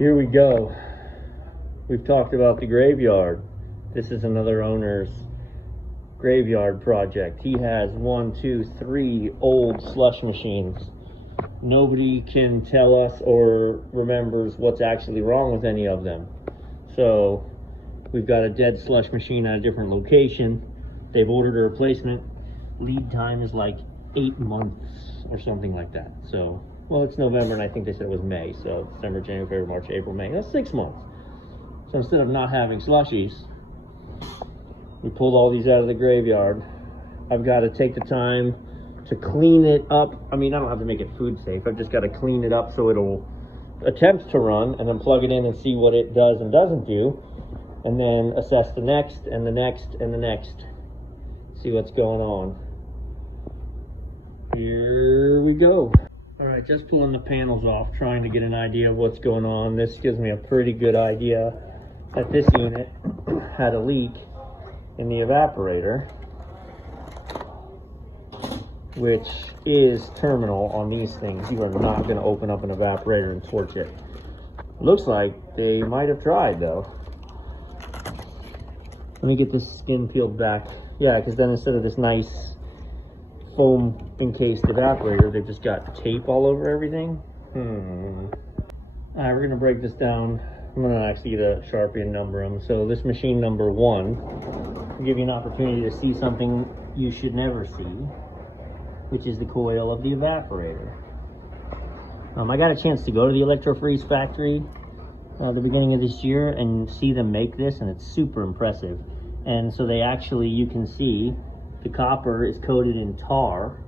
Here we go. We've talked about the graveyard. This is another owner's graveyard project. He has 3 old slush machines. Nobody can tell us or remembers what's actually wrong with any of them. So we've got a dead slush machine at a different location. They've ordered a replacement. Lead time is like 8 months or something like that. So, well, it's November and I think they said it was May. So December, January, February, March, April, May. That's 6 months. So instead of not having slushies, we pulled all these out of the graveyard. I've got to take the time to clean it up. I mean, I don't have to make it food safe. I've just got to clean it up so it'll attempt to run, and then plug it in and see what it does and doesn't do, and then assess the next and the next and the next. See what's going on. Here we go. All right, just pulling the panels off, trying to get an idea of what's going on. This gives me a pretty good idea that this unit had a leak in the evaporator, which is terminal on these things. You are not going to open up an evaporator and torch it. Looks like they might have tried though. Let me get this skin peeled back. Yeah, because then instead of this nice foam encased evaporator, they've just got tape all over everything. All right, we're gonna break this down. I'm gonna actually get a Sharpie and number them. So this machine number 1 will give you an opportunity to see something you should never see, which is the coil of the evaporator. I got a chance to go to the electro-freeze factory the beginning of this year and see them make this, and it's super impressive. And so they actually, you can see the copper is coated in tar,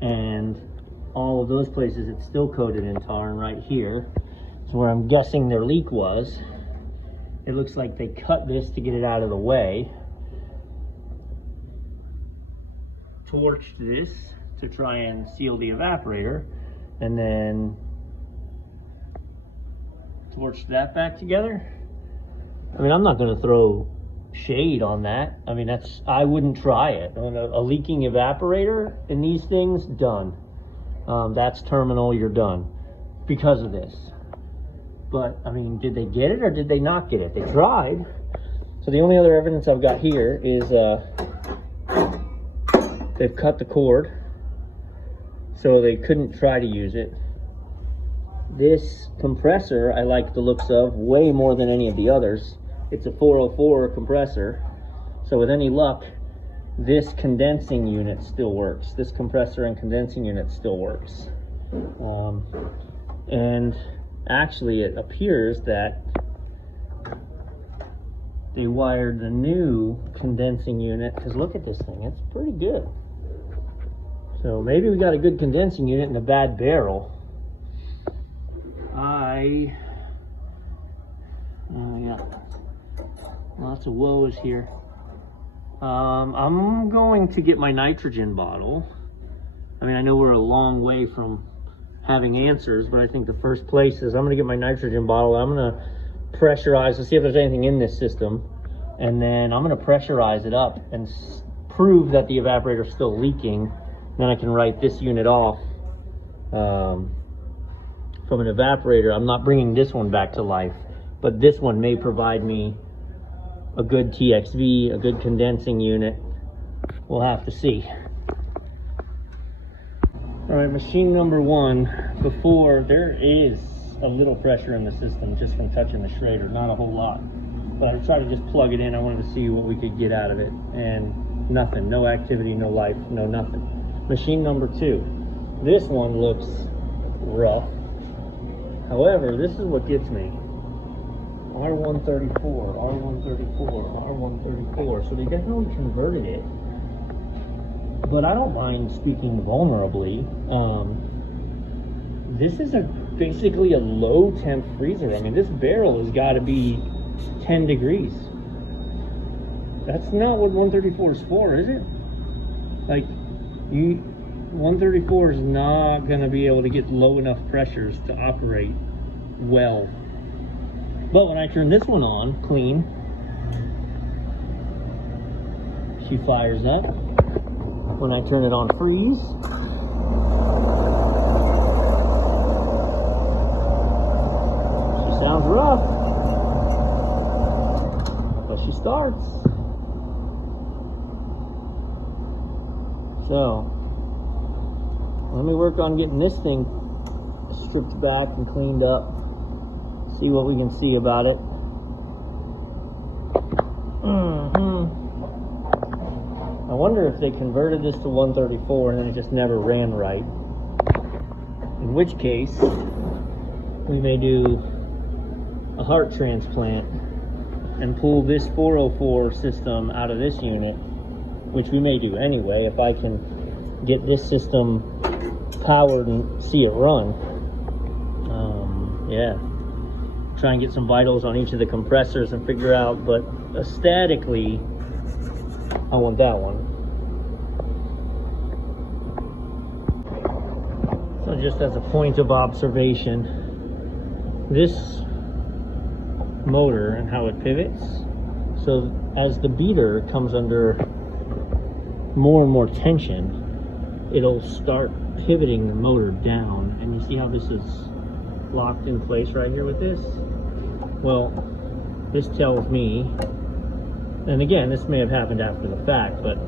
and all of those places it's still coated in tar, and right here is where I'm guessing their leak was. It looks like they cut this to get it out of the way, torched this to try and seal the evaporator, and then torched that back together. I mean, I'm not going to throw shade on that. I mean, I wouldn't try it. I mean, a leaking evaporator in these things, done. That's terminal, you're done because of this. But I mean, did they get it or did they not get it? They tried. So the only other evidence I've got here is they've cut the cord so they couldn't try to use it. This compressor I like the looks of way more than any of the others. It's a 404 compressor, so with any luck this condensing unit still works. This compressor and condensing unit still works. And actually it appears that they wired the new condensing unit, because look at this thing, it's pretty good. So maybe we got a good condensing unit and a bad barrel. Yeah, lots of woes here. I'm going to get my nitrogen bottle. I mean, I know we're a long way from having answers, but I think the first place is I'm going to get my nitrogen bottle. I'm going to pressurize to see if there's anything in this system, and then I'm going to pressurize it up and prove that the evaporator is still leaking. Then I can write this unit off from an evaporator. I'm not bringing this one back to life, but this one may provide me a good TXV, a good condensing unit. We'll have to see. All right, machine number 1. Before, there is a little pressure in the system just from touching the shredder, not a whole lot. But I tried to just plug it in. I wanted to see what we could get out of it, and nothing. No activity, no life, no nothing. Machine number 2. This one looks rough. However, this is what gets me. R134, R134, R134. So they definitely converted it. But I don't mind speaking vulnerably. This is basically a low temp freezer. I mean, this barrel has got to be 10 degrees. That's not what 134 is for, is it? Like, 134 is not going to be able to get low enough pressures to operate well. But when I turn this one on, clean, she fires up. When I turn it on freeze, starts. So, let me work on getting this thing stripped back and cleaned up. See what we can see about it. I wonder if they converted this to 134 and then it just never ran right. In which case, we may do a heart transplant and pull this 404 system out of this unit, which we may do anyway if I can get this system powered and see it run. Yeah, try and get some vitals on each of the compressors and figure out, but aesthetically I want that one. So just as a point of observation, this motor and how it pivots, so as the beater comes under more and more tension, it'll start pivoting the motor down, and you see how this is locked in place right here with this? Well, this tells me, and again, this may have happened after the fact, but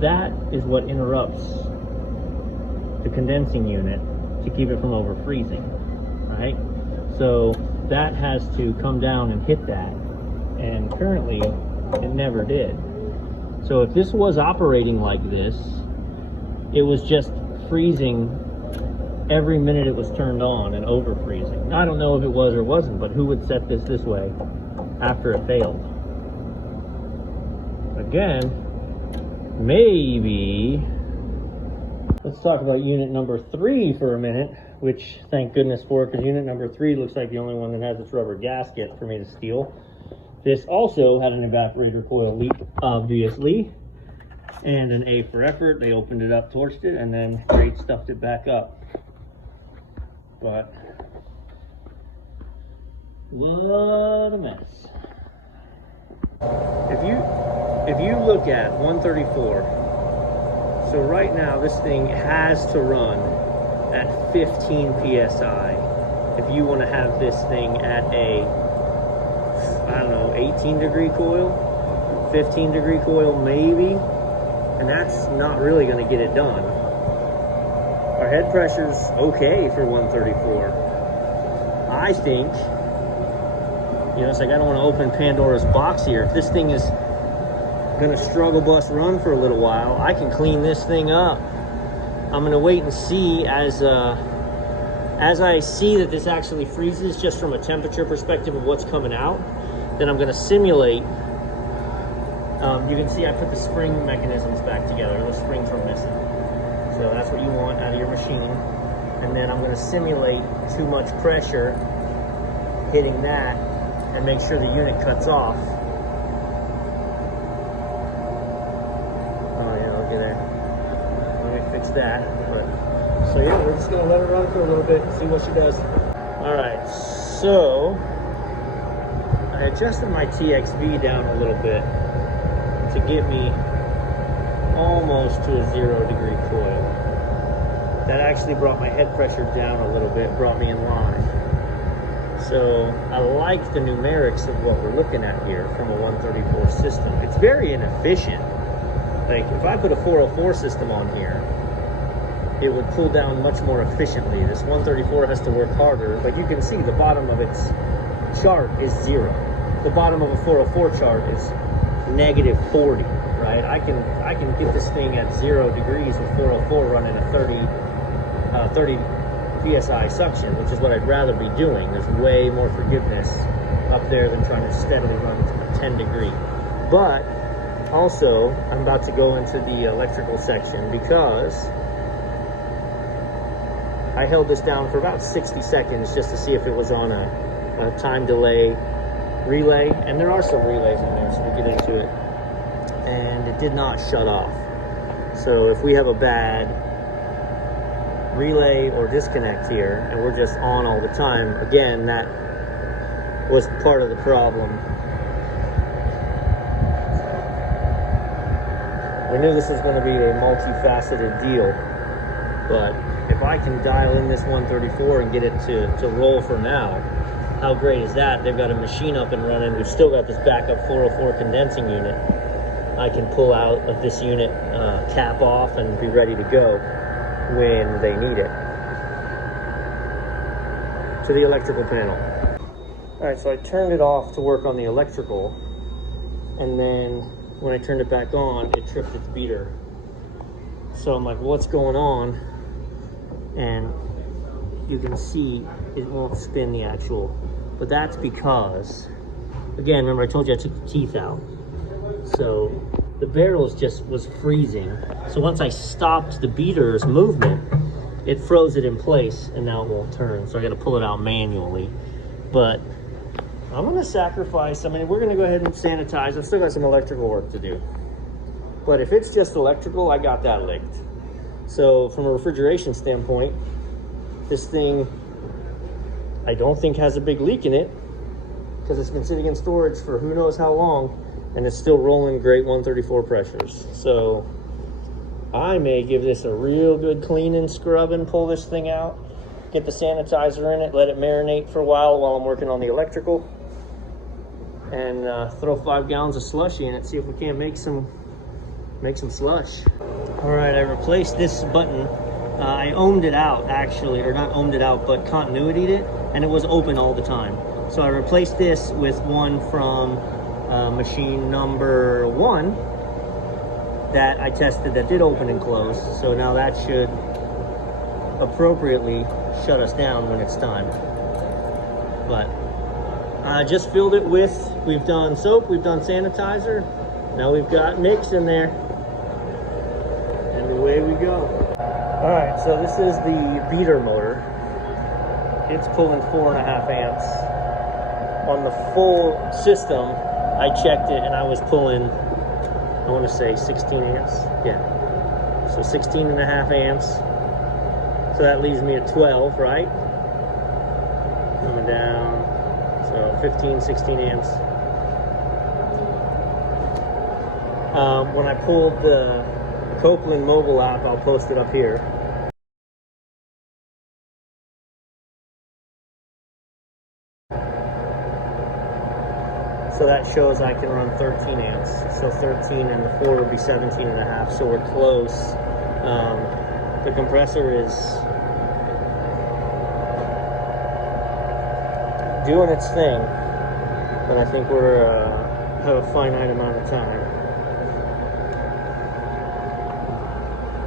that is what interrupts the condensing unit to keep it from over freezing, right? So that has to come down and hit that, and currently it never did. So if this was operating like this, it was just freezing every minute it was turned on and over freezing. I don't know if it was or wasn't, but who would set this way after it failed? Again, maybe. Let's talk about unit number 3 for a minute, which thank goodness for, because unit number 3 looks like the only one that has its rubber gasket for me to steal. This also had an evaporator coil leak, obviously, and an A for effort. They opened it up, torched it, and then Great stuffed it back up. But what a mess. If you look at 134, so right now this thing has to run at 15 psi if you want to have this thing at a, I don't know, 18 degree coil, 15 degree coil maybe, and that's not really going to get it done. Our head pressure's okay for 134. I think, you know, it's like I don't want to open Pandora's box here. If this thing is going to struggle bus run for a little while, I can clean this thing up. I'm going to wait and see as I see that this actually freezes just from a temperature perspective of what's coming out. Then I'm going to simulate. You can see I put the spring mechanisms back together. The springs were missing. So that's what you want out of your machine. And then I'm going to simulate too much pressure hitting that and make sure the unit cuts off. Oh yeah, look at that. Let me fix that. But, so yeah, we're just going to let her run for a little bit and see what she does. Alright, so I adjusted my TXV down a little bit to get me almost to a 0 degree coil. That actually brought my head pressure down a little bit, brought me in line. So I like the numerics of what we're looking at here from a 134 system. It's very inefficient. Like if I put a 404 system on here, it would pull down much more efficiently. This 134 has to work harder, but you can see the bottom of its chart is 0. The bottom of a 404 chart is negative 40, right? I can get this thing at 0 degrees with 404 running a 30 psi suction, which is what I'd rather be doing. There's way more forgiveness up there than trying to steadily run to a 10 degree. But also, I'm about to go into the electrical section because I held this down for about 60 seconds just to see if it was on a time delay relay, and there are some relays in there, so we'll get into it. And it did not shut off. So if we have a bad relay or disconnect here and we're just on all the time, again, that was part of the problem. We knew this was going to be a multifaceted deal, but if I can dial in this 134 and get it to roll for now, how great is that? They've got a machine up and running. We've still got this backup 404 condensing unit. I can pull out of this unit, cap off, and be ready to go when they need it. To the electrical panel. All right, so I turned it off to work on the electrical, and then when I turned it back on, it tripped its beater. So I'm like, what's going on? And you can see it won't spin the actual, but that's because, again, remember I told you I took the teeth out. So the barrel was freezing. So once I stopped the beater's movement, it froze it in place, and now it won't turn. So I got to pull it out manually. But I'm going to sacrifice. I mean, we're going to go ahead and sanitize. I've still got some electrical work to do. But if it's just electrical, I got that licked. So from a refrigeration standpoint, this thing, I don't think has a big leak in it, because it's been sitting in storage for who knows how long, and it's still rolling great 134 pressures. So I may give this a real good clean and scrub and pull this thing out, get the sanitizer in it, let it marinate for a while I'm working on the electrical, and throw 5 gallons of slushy in it, see if we can't make some slush. All right, I replaced this button. I ohmed it out, actually, or not ohmed it out, but continuity'd it, and it was open all the time. So I replaced this with one from machine number 1 that I tested that did open and close. So now that should appropriately shut us down when it's time. But I just filled it with, we've done soap, we've done sanitizer, now we've got mix in there, and away we go. All right, so this is the beater motor. It's pulling 4.5 amps. On the full system, I checked it and I was pulling, I want to say 16 amps. Yeah, so 16.5 amps. So that leaves me at 12, right? Coming down, so 15, 16 amps. When I pulled the Copeland mobile app, I'll post it up here. So that shows I can run 13 amps. So 13 and the 4 would be 17.5. So we're close. The compressor is doing its thing, but I think we're have a finite amount of time.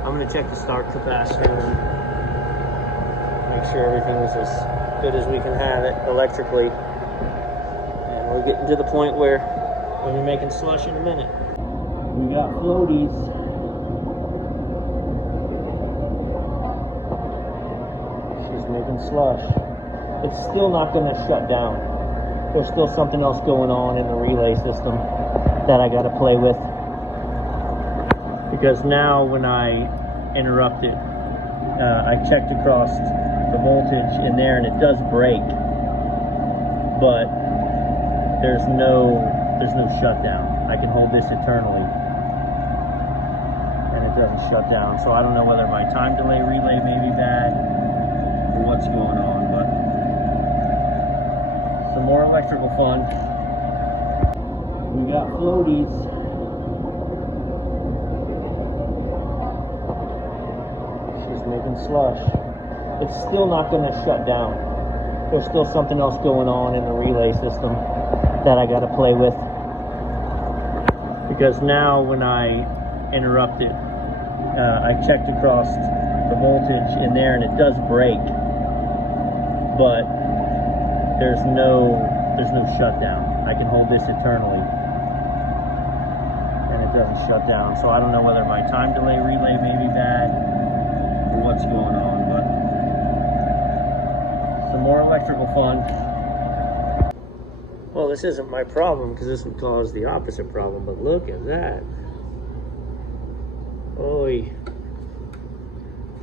I'm going to check the start capacitor and make sure everything is as good as we can have it electrically. And we're getting to the point where we'll be making slush in a minute. We got floaties. She's making slush. It's still not going to shut down. There's still something else going on in the relay system that I got to play with. Because now when I interrupt it, I checked across the voltage in there and it does break, but there's no shutdown. I can hold this eternally and it doesn't shut down. So I don't know whether my time delay relay may be bad or what's going on, but some more electrical fun. We got floaties. Making slush. It's still not going to shut down. There's still something else going on in the relay system that I got to play with. Because now when I interrupt it, I checked across the voltage in there and it does break, but there's no shutdown. I can hold this eternally and it doesn't shut down. So I don't know whether my time delay relay may be bad or what's going on, but some more electrical fun. Well, this isn't my problem because this would cause the opposite problem, but look at that. Oy.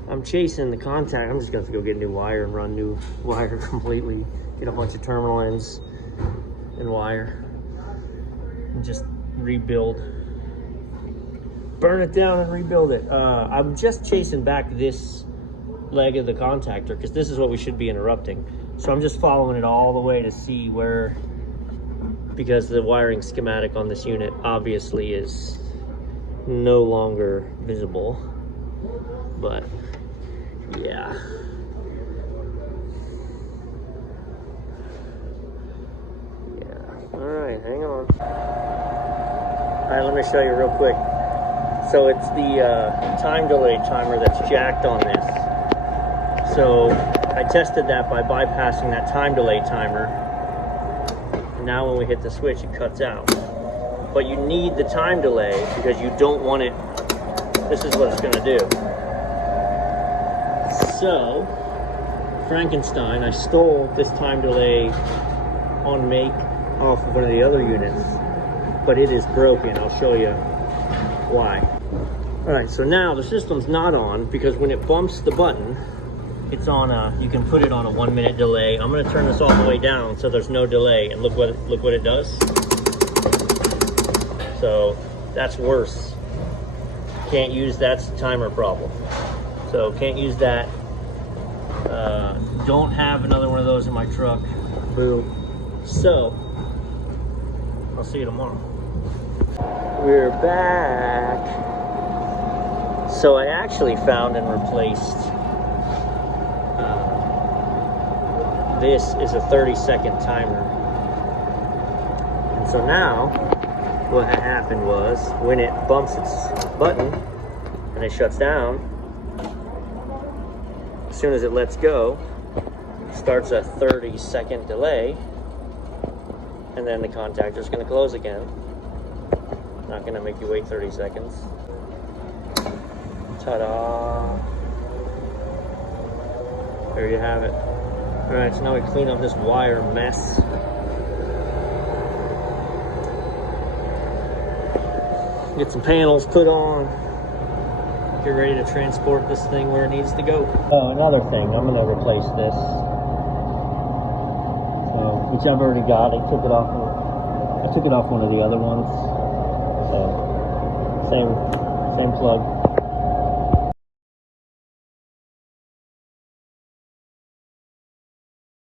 I'm chasing the contact. I'm just gonna have to go get new wire and run new wire completely. Get a bunch of terminal ends and wire and just rebuild. Burn it down and rebuild it. I'm just chasing back this leg of the contactor, because this is what we should be interrupting. So I'm just following it all the way to see where, because the wiring schematic on this unit obviously is no longer visible. But yeah. Alright, hang on. Alright, let me show you real quick. So it's the time delay timer that's jacked on this. So I tested that by bypassing that time delay timer. And now when we hit the switch, it cuts out. But you need the time delay because you don't want it. This is what it's going to do. So, Frankenstein, I stole this time delay on make off of one of the other units, but it is broken. I'll show you why. All right, so now the system's not on because when it bumps the button, it's on a, you can put it on a 1 minute delay. I'm gonna turn this all the way down so there's no delay, and look what it does. So that's worse. Can't use, that's the timer problem. So can't use that. Don't have another one of those in my truck. Boo. So I'll see you tomorrow. We're back. So I actually found and replaced, this is a 30-second timer. And so now, what happened was, when it bumps its button and it shuts down, as soon as it lets go, it starts a 30-second delay, and then the contactor is going to close again. Not going to make you wait 30 seconds. Ta-da! There you have it. Alright, so now we clean up this wire mess. Get some panels put on. Get ready to transport this thing where it needs to go. Oh, another thing, I'm going to replace this. So, which I've already got. I took it off one of the other ones. So, same plug.